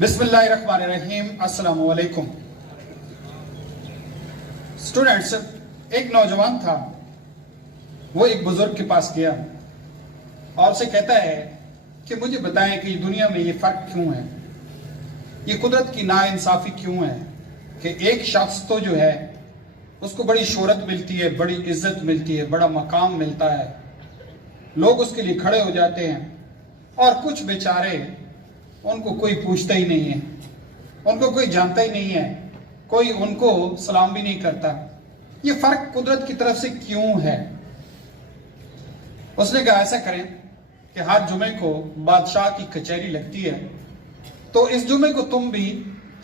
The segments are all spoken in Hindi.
बिस्मिल्लाहिर्रहमानिर्रहीम। अस्सलाम वालेकुम स्टूडेंट्स। एक नौजवान था, वो एक बुजुर्ग के पास गया और उसे कहता है कि मुझे बताएं कि दुनिया में ये फर्क क्यों है, ये कुदरत की नाइंसाफी क्यों है कि एक शख्स तो जो है उसको बड़ी शोहरत मिलती है, बड़ी इज्जत मिलती है, बड़ा मकाम मिलता है, लोग उसके लिए खड़े हो जाते हैं, और कुछ बेचारे उनको कोई पूछता ही नहीं है, उनको कोई जानता ही नहीं है, कोई उनको सलाम भी नहीं करता। ये फर्क कुदरत की तरफ से क्यों है? उसने कहा ऐसा करें कि हर जुमे को बादशाह की कचहरी लगती है, तो इस जुमे को तुम भी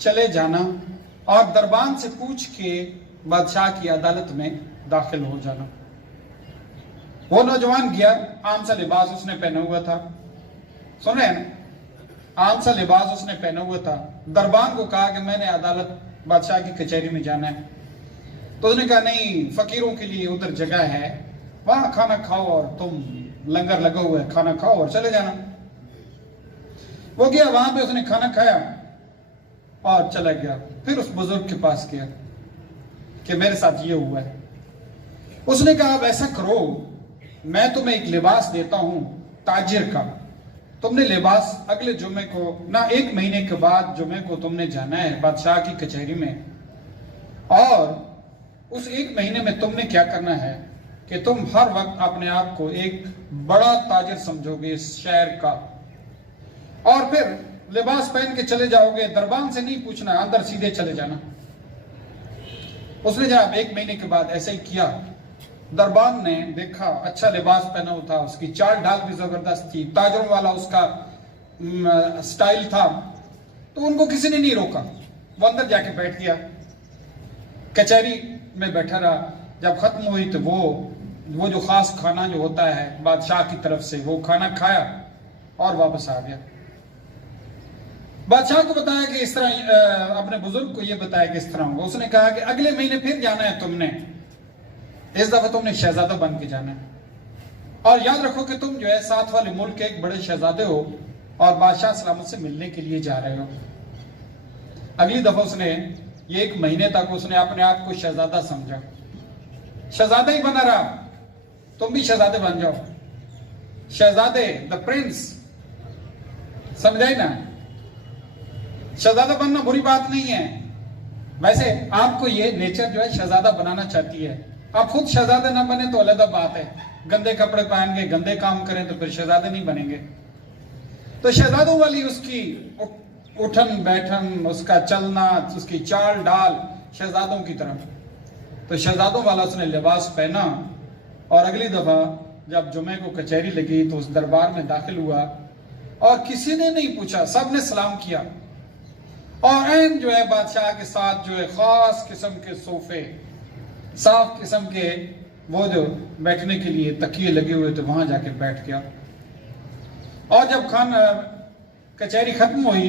चले जाना और दरबान से पूछ के बादशाह की अदालत में दाखिल हो जाना। वो नौजवान गया, आम सा लिबास उसने पहना हुआ था, सुन रहे हैं ना, आम सा लिबास उसने पहना हुआ था। दरबान को कहा कि मैंने अदालत बादशाह की कचहरी में जाना है, तो उसने कहा नहीं, फकीरों के लिए उधर जगह है, वहां खाना खाओ और तुम लंगर लगा हुआ है, खाना खाओ और चले जाना। वो गया, वहां पे उसने खाना खाया और चला गया। फिर उस बुजुर्ग के पास गया कि मेरे साथ ये हुआ है। उसने कहा अब ऐसा करो, मैं तुम्हें एक लिबास देता हूं ताजिर का, तुमने लिबास अगले जुमे को ना, एक महीने के बाद जुमे को तुमने जाना है बादशाह की कचहरी में, और उस एक महीने में तुमने क्या करना है कि तुम हर वक्त अपने आप को एक बड़ा ताजिर समझोगे इस शहर का, और फिर लिबास पहन के चले जाओगे, दरबान से नहीं पूछना, अंदर सीधे चले जाना। उसने जब एक महीने के बाद ऐसे ही किया, दरबान ने देखा अच्छा लिबास पहना हुआ था, उसकी चाल ढाल भी जबरदस्त थी, ताजरों वाला उसका स्टाइल था, तो उनको किसी ने नहीं रोका। वो अंदर जाके बैठ गया, कचहरी में बैठा रहा। जब खत्म हुई तो वो जो खास खाना जो होता है बादशाह की तरफ से, वो खाना खाया और वापस आ गया। बादशाह को बताया कि इस तरह, अपने बुजुर्ग को ये बताया कि इस तरह होगा। उसने कहा कि अगले महीने फिर जाना है तुमने, इस दफा तुमने शहजादा बन के जाना है, और याद रखो कि तुम जो है साथ वाले मुल्क के एक बड़े शहजादे हो और बादशाह सलामत से मिलने के लिए जा रहे हो। अगली दफा उसने ये एक महीने तक उसने अपने आप को शहजादा समझा, शहजादा ही बना रहा। तुम भी शहजादे बन जाओ, शहजादे, द प्रिंस, समझाई ना? शहजादा बनना बुरी बात नहीं है, वैसे आपको ये नेचर जो है शहजादा बनाना चाहती है। आप खुद शहजादे ना बने तो अलग बात है, गंदे कपड़े पहन के गंदे काम करें तो फिर शहजादे नहीं बनेंगे। तो शहजादों वाली उसकी उठन बैठन, उसका चलना, उसकी चाल डाल शहजादों की तरह, तो शहजादों वाला उसने लिबास पहना, और अगली दफा जब जुमे को कचहरी लगी तो उस दरबार में दाखिल हुआ और किसी ने नहीं पूछा, सबने सलाम किया। और ऐन जो है बादशाह के साथ जो है खास किस्म के सोफे, साफ किस्म के वो जो बैठने के लिए तकिए लगे हुए थे, वहां जाके बैठ गया। और जब कचहरी खत्म हुई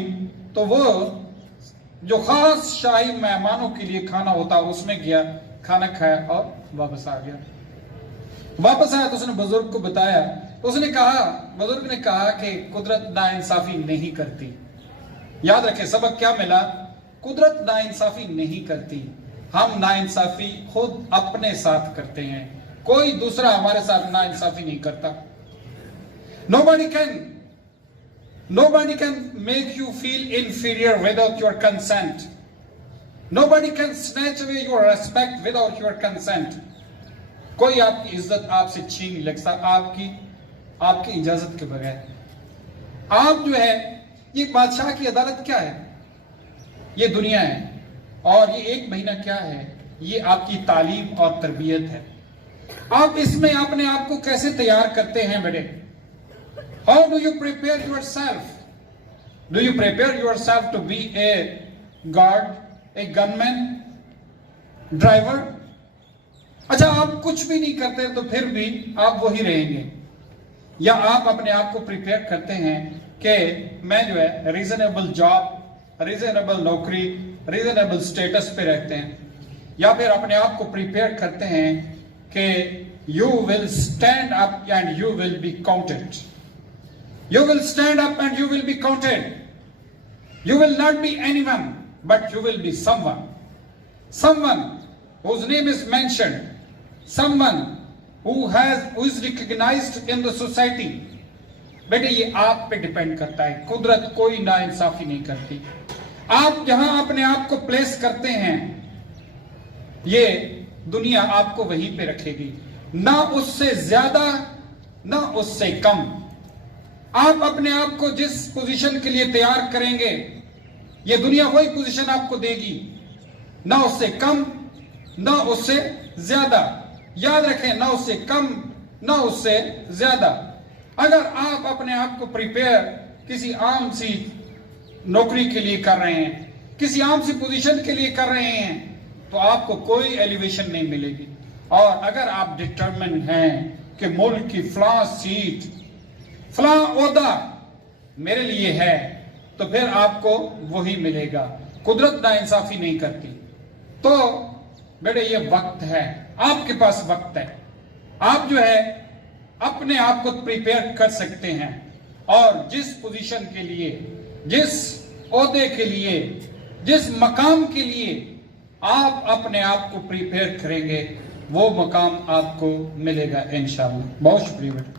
तो वो जो खास शाही मेहमानों के लिए खाना होता उसमें गया, खाना खाया और वापस आ गया। वापस आया तो उसने बुजुर्ग को बताया, तो उसने कहा, बुजुर्ग ने कहा कि कुदरत नाइंसाफी नहीं करती। याद रखें सबक क्या मिला, कुदरत नाइंसाफी नहीं करती, हम नाइंसाफी खुद अपने साथ करते हैं, कोई दूसरा हमारे साथ नाइंसाफी नहीं करता। Nobody can make you feel inferior without your consent. Nobody can snatch away your respect without your consent. कोई आपकी इज्जत आपसे छीन नहीं सकता आपकी इजाजत के बगैर। आप जो है, ये बादशाह की अदालत क्या है? ये दुनिया है, और ये एक महीना क्या है? ये आपकी तालीम और तरबियत है। आप इसमें अपने आप को कैसे तैयार करते हैं बेटे? How do you prepare yourself? Do you prepare yourself to be a guard, a gunman, driver? अच्छा, आप कुछ भी नहीं करते तो फिर भी आप वही रहेंगे, या आप अपने आप को प्रिपेयर करते हैं कि मैं जो है रीजनेबल जॉब, रीजनेबल नौकरी, रीजनेबल स्टेटस पे रहते हैं, या फिर अपने आप को प्रिपेयर करते हैं कि you will stand up and you will be counted, you will stand up and you will be counted. You will not be anyone, but you will be someone. Someone whose name is mentioned, someone who is recognized in the society. बेटे ये आप पे डिपेंड करता है, कुदरत कोई नाइंसाफी नहीं करती। आप जहां अपने आप को प्लेस करते हैं, ये दुनिया आपको वहीं पे रखेगी, ना उससे ज्यादा ना उससे कम। आप अपने आप को जिस पोजीशन के लिए तैयार करेंगे, ये दुनिया वही पोजीशन आपको देगी, ना उससे कम ना उससे ज्यादा। याद रखें, ना उससे कम ना उससे ज्यादा। अगर आप अपने आप को प्रिपेयर किसी आम सी नौकरी के लिए कर रहे हैं, किसी आम सी पोजीशन के लिए कर रहे हैं, तो आपको कोई एलिवेशन नहीं मिलेगी। और अगर आप डिटरमिन्ड हैं कि मुल्क की फलां सीट फलां ओहदा मेरे लिए है, तो फिर आपको वही मिलेगा। कुदरत नाइंसाफी नहीं करती। तो बेटे ये वक्त है, आपके पास वक्त है, आप जो है अपने आप को प्रिपेयर कर सकते हैं और जिस पोजीशन के लिए, जिस ओहदे के लिए, जिस मकाम के लिए आप अपने आप को प्रिपेयर करेंगे, वो मकाम आपको मिलेगा इंशाअल्लाह। बहुत शुक्रिया बेटा।